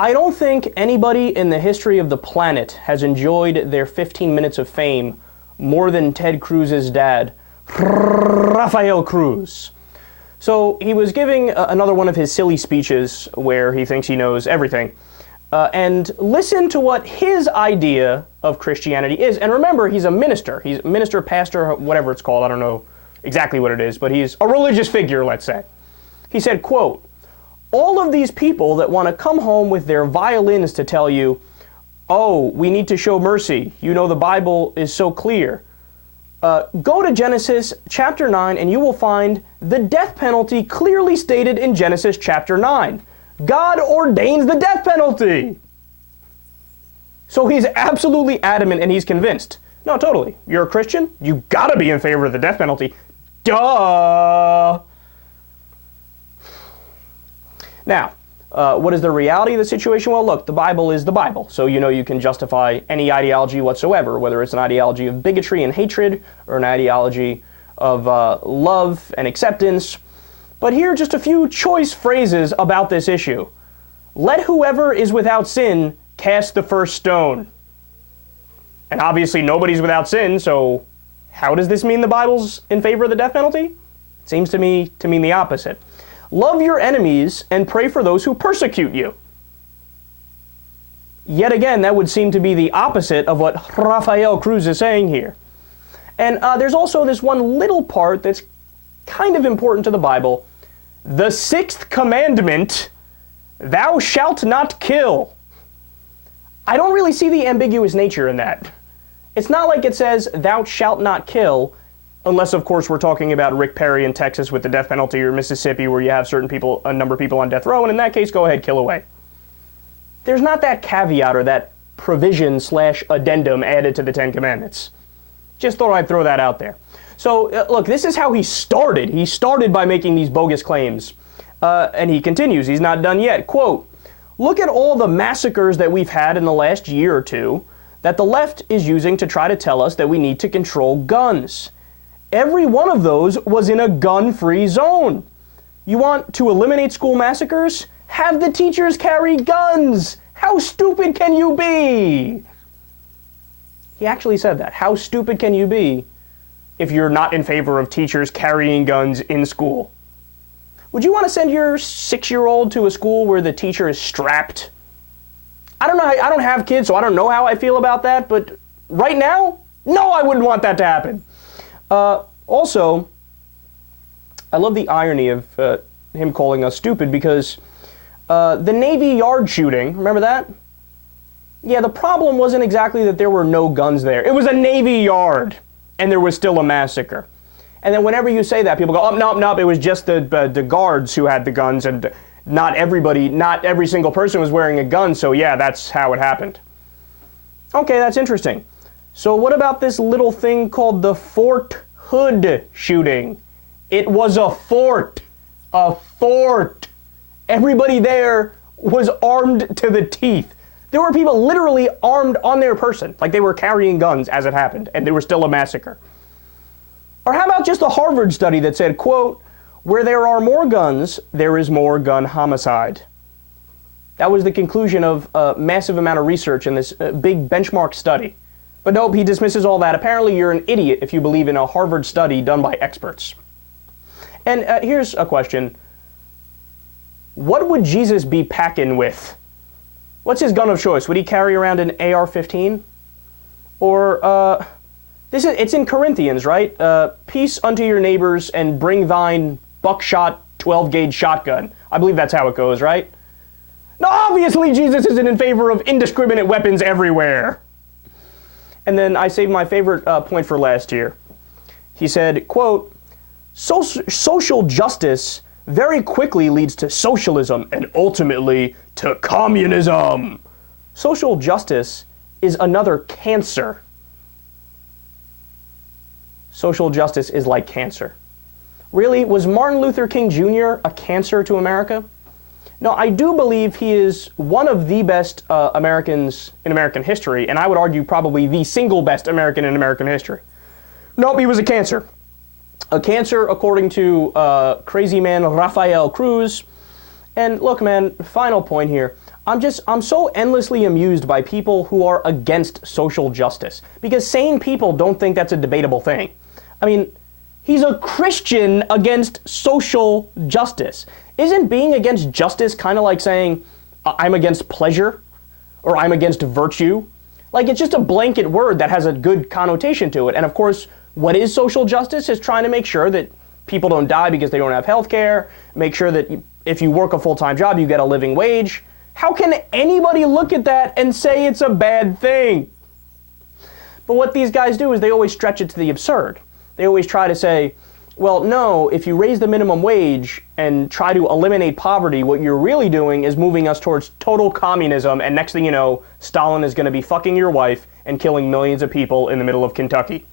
I don't think anybody in the history of the planet has enjoyed their 15 minutes of fame more than Ted Cruz's dad, Rafael Cruz. So he was giving another one of his silly speeches where he thinks he knows everything. And listen to what his idea of Christianity is. And remember, he's a minister. He's a minister, pastor, whatever it's called. I don't know exactly what it is, but he's a religious figure, let's say. He said, quote, "All of these people that want to come home with their violins to tell you, oh, we need to show mercy. You know, the Bible is so clear. Go to Genesis chapter 9 and you will find the death penalty clearly stated in Genesis chapter 9. God ordains the death penalty." So he's absolutely adamant and he's convinced. No, totally. You're a Christian? You gotta be in favor of the death penalty. Duh! Now, what is the reality of the situation? Well, look, the Bible is the Bible. So you know you can justify any ideology whatsoever, whether it's an ideology of bigotry and hatred or an ideology of love and acceptance. But here are just a few choice phrases about this issue. Let whoever is without sin cast the first stone. And obviously nobody's without sin, so how does this mean the Bible's in favor of the death penalty? It seems to me to mean the opposite. Love your enemies and pray for those who persecute you. Yet again, that would seem to be the opposite of what Rafael Cruz is saying here. And there's also this one little part that's kind of important to the Bible. The sixth commandment, thou shalt not kill. I don't really see the ambiguous nature in that. It's not like it says, thou shalt not kill, unless, of course, we're talking about Rick Perry in Texas with the death penalty, or Mississippi where you have certain people, a number of people on death row, and in that case, go ahead, kill away. There's not that caveat or that provision / addendum added to the Ten Commandments. Just thought I'd throw that out there. So, look, this is how he started. He started by making these bogus claims. And he continues. He's not done yet. Quote, "Look at all the massacres that we've had in the last year or two that the left is using to try to tell us that we need to control guns. Every one of those was in a gun-free zone. You want to eliminate school massacres? Have the teachers carry guns. How stupid can you be?" He actually said that. How stupid can you be if you're not in favor of teachers carrying guns in school? Would you want to send your 6-year-old to a school where the teacher is strapped? I don't know. I don't have kids, so I don't know how I feel about that. But right now, no, I wouldn't want that to happen. Also, I love the irony of him calling us stupid because the Navy Yard shooting, remember that? Yeah, the problem wasn't exactly that there were no guns there. It was a Navy Yard, and there was still a massacre. And then whenever you say that, people go, oh, no, it was just the guards who had the guns, and not every single person was wearing a gun, so yeah, that's how it happened. Okay, that's interesting. So what about this little thing called the Fort Hood shooting? It was a fort. A fort. Everybody there was armed to the teeth. There were people literally armed on their person, like they were carrying guns as it happened, and there was still a massacre. Or how about just the Harvard study that said, quote, "Where there are more guns, there is more gun homicide." That was the conclusion of a massive amount of research in this big benchmark study. But nope, he dismisses all that. Apparently you're an idiot if you believe in a Harvard study done by experts. And here's a question. What would Jesus be packing with? What's his gun of choice? Would he carry around an AR-15? Or, it's in Corinthians, right? Peace unto your neighbors and bring thine buckshot 12-gauge shotgun. I believe that's how it goes, right? Now, obviously, Jesus isn't in favor of indiscriminate weapons everywhere. And then I saved my favorite point for last year. He said, quote, social justice very quickly leads to socialism and ultimately to communism. Social justice is another cancer. Social justice is like cancer. Really, was Martin Luther King Jr. a cancer to America? No, I do believe he is one of the best Americans in American history, and I would argue probably the single best American in American history. Nope, he was a cancer. A cancer, according to crazy man Rafael Cruz. And look, man, final point here. I'm so endlessly amused by people who are against social justice, because sane people don't think that's a debatable thing. I mean, he's a Christian against social justice. Isn't being against justice kind of like saying, I'm against pleasure, or I'm against virtue? Like, it's just a blanket word that has a good connotation to it. And of course, what is social justice is trying to make sure that people don't die because they don't have health care, make sure that if you work a full-time job, you get a living wage. How can anybody look at that and say it's a bad thing? But what these guys do is they always stretch it to the absurd. They always try to say, well, no, if you raise the minimum wage and try to eliminate poverty, what you're really doing is moving us towards total communism, and next thing you know, Stalin is going to be fucking your wife and killing millions of people in the middle of Kentucky.